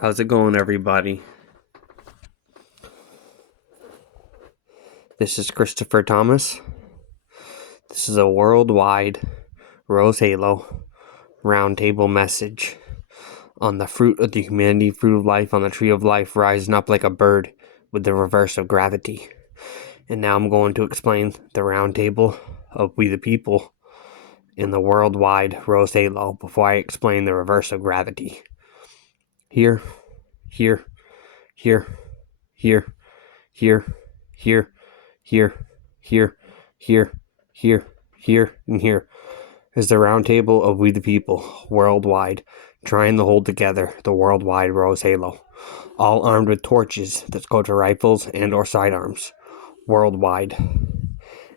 How's it going, everybody? This is Christopher Thomas. This is a worldwide Rose Halo roundtable message on the fruit of the humanity, fruit of life, on the tree of life, rising up like a bird with the reverse of gravity. And now I'm going to explain the roundtable of we the people in the worldwide Rose Halo before I explain the reverse of gravity. Here, here, here, here, here, here, here, here, here, and here is the round table of we the people, worldwide, trying to hold together the worldwide Rose Halo, all armed with torches that go to rifles and or sidearms, worldwide.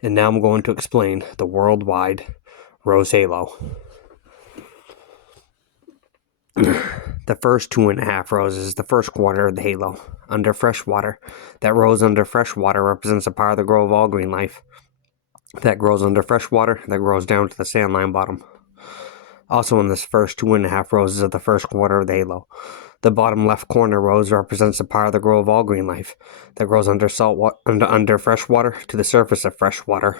And now I'm going to explain the worldwide Rose Halo. The first 2.5 roses, the first quarter of the halo, under fresh water. That rose under fresh water represents the power of the grow of all green life. That grows under fresh water, that grows down to the sandline bottom. Also in this first 2.5 roses of the first quarter of the halo, the bottom left corner rose represents the power of the grow of all green life. That grows under under fresh water to the surface of fresh water.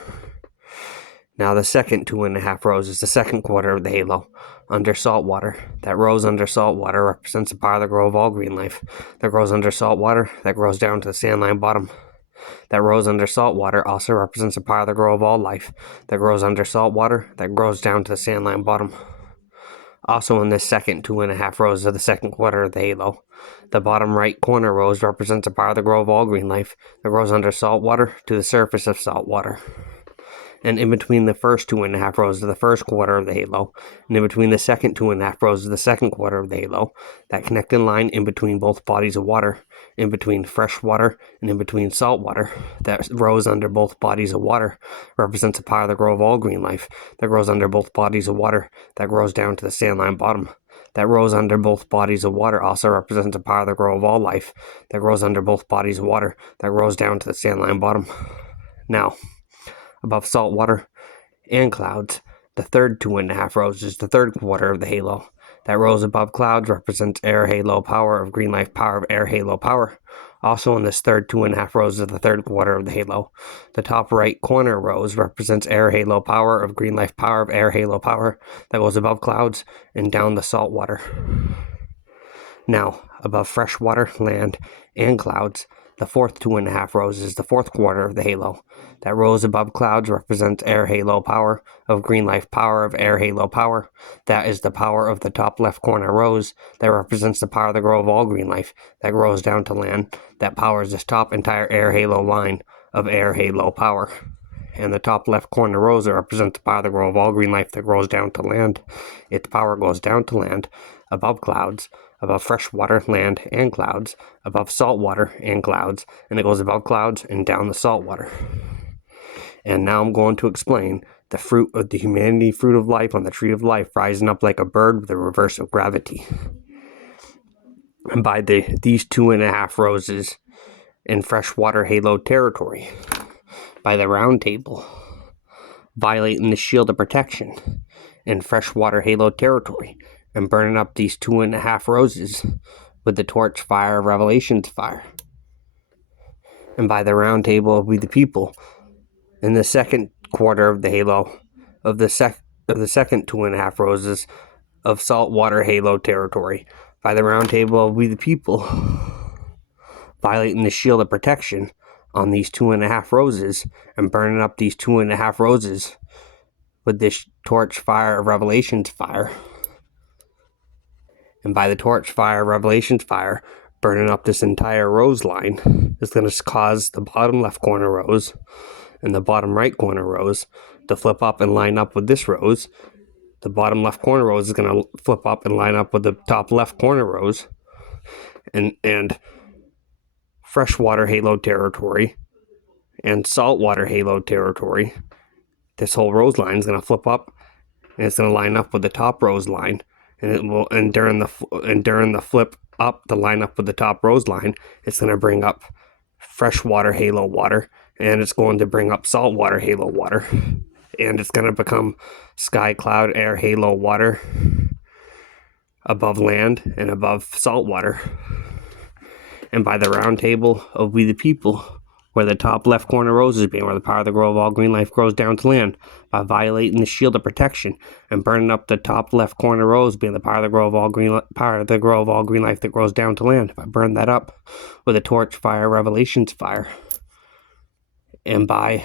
Now the second 2.5 roses is the second quarter of the halo, under salt water. That rose under salt water represents the power that grow of all green life. That grows under salt water, that grows down to the sandline bottom. That rose under salt water also represents the power that grow of all life. That grows under salt water, that grows down to the sandline bottom. Also in this second 2.5 roses of the second quarter of the halo, the bottom right corner rose represents the power that grow of all green life. That grows under salt water to the surface of salt water. And in between the first 2.5 roses of the first quarter of the halo, and in between the second 2.5 roses of the second quarter of the halo, that connecting line in between both bodies of water, in between fresh water and in between salt water, that rose under both bodies of water, represents the power that grow of all green life, that grows under both bodies of water, that grows down to the sandline bottom. That rose under both bodies of water also represents the power that grow of all life, that grows under both bodies of water, that grows down to the sandline bottom. Now, above salt water and clouds, the third 2.5 roses, the third quarter of the halo. That rose above clouds represents air halo power of green life power of air halo power. Also in this third 2.5 roses of the third quarter of the halo, the top right corner rose represents air halo power of green life power of air halo power that goes above clouds and down the salt water. Now, above fresh water, land, and clouds, the fourth 2.5 roses, the fourth quarter of the halo. That rose above clouds represents air halo power of green life power of air halo power. That is the power of the top left corner rose that represents the power that grow of all green life that grows down to land that powers this top entire air halo line of air halo power. And the top left corner rose that represents the power that grow of all green life that grows down to land. Its power goes down to land, above clouds, above fresh water, land, and clouds, above salt water and clouds, and it goes above clouds and down the salt water. And now I'm going to explain the fruit of the humanity, fruit of life on the tree of life, rising up like a bird with the reverse of gravity. And by these 2.5 roses in freshwater halo territory, by the round table, violating the shield of protection in freshwater halo territory, and burning up these 2.5 roses with the torch fire of Revelation's fire. And by the round table of we the people, in the second quarter of the halo, of the second 2.5 roses of saltwater halo territory, by the round table of we the people, violating the shield of protection on these 2.5 roses and burning up these 2.5 roses with this torch fire of Revelation's fire. And by the torch fire, Revelation's fire, burning up this entire rose line is going to cause the bottom left corner rose and the bottom right corner rose to flip up and line up with this rose. The bottom left corner rose is going to flip up and line up with the top left corner rose. And freshwater halo territory and saltwater halo territory, this whole rose line is going to flip up and it's going to line up with the top rose line. And it will, and during the flip up to line up with the top rose line, it's going to bring up freshwater halo water, and it's going to bring up saltwater halo water, and it's going to become sky cloud air halo water, above land and above salt water. And by the round table of we the people, where the top left corner roses being, where the power of the grove of all green life grows down to land, by violating the shield of protection and burning up the top left corner rose being the power of the grove of all green power of the grove of all green life that grows down to land. If I burn that up with a torch fire, revelations fire, and by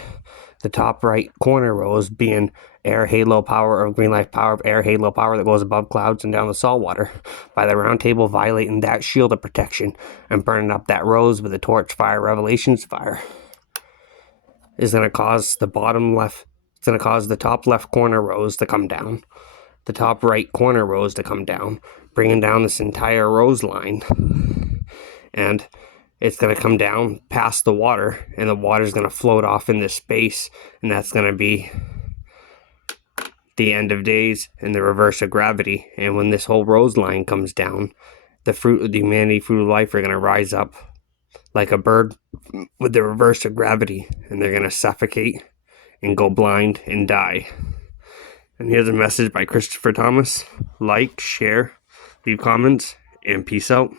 the top right corner rose being air halo power of green life power of air halo power that goes above clouds and down the salt water, by the round table violating that shield of protection and burning up that rose with a torch fire, revelations fire, is going to cause the bottom left, it's going to cause the top left corner rose to come down, the top right corner rose to come down, bringing down this entire rose line. And it's going to come down past the water, and the water is going to float off into space, and that's going to be the end of days and the reverse of gravity. And when this whole rose line comes down, the fruit of the humanity, fruit of life, are going to rise up like a bird with the reverse of gravity, and they're going to suffocate and go blind and die. And here's a message by Christopher Thomas. Like, share, leave comments, and peace out.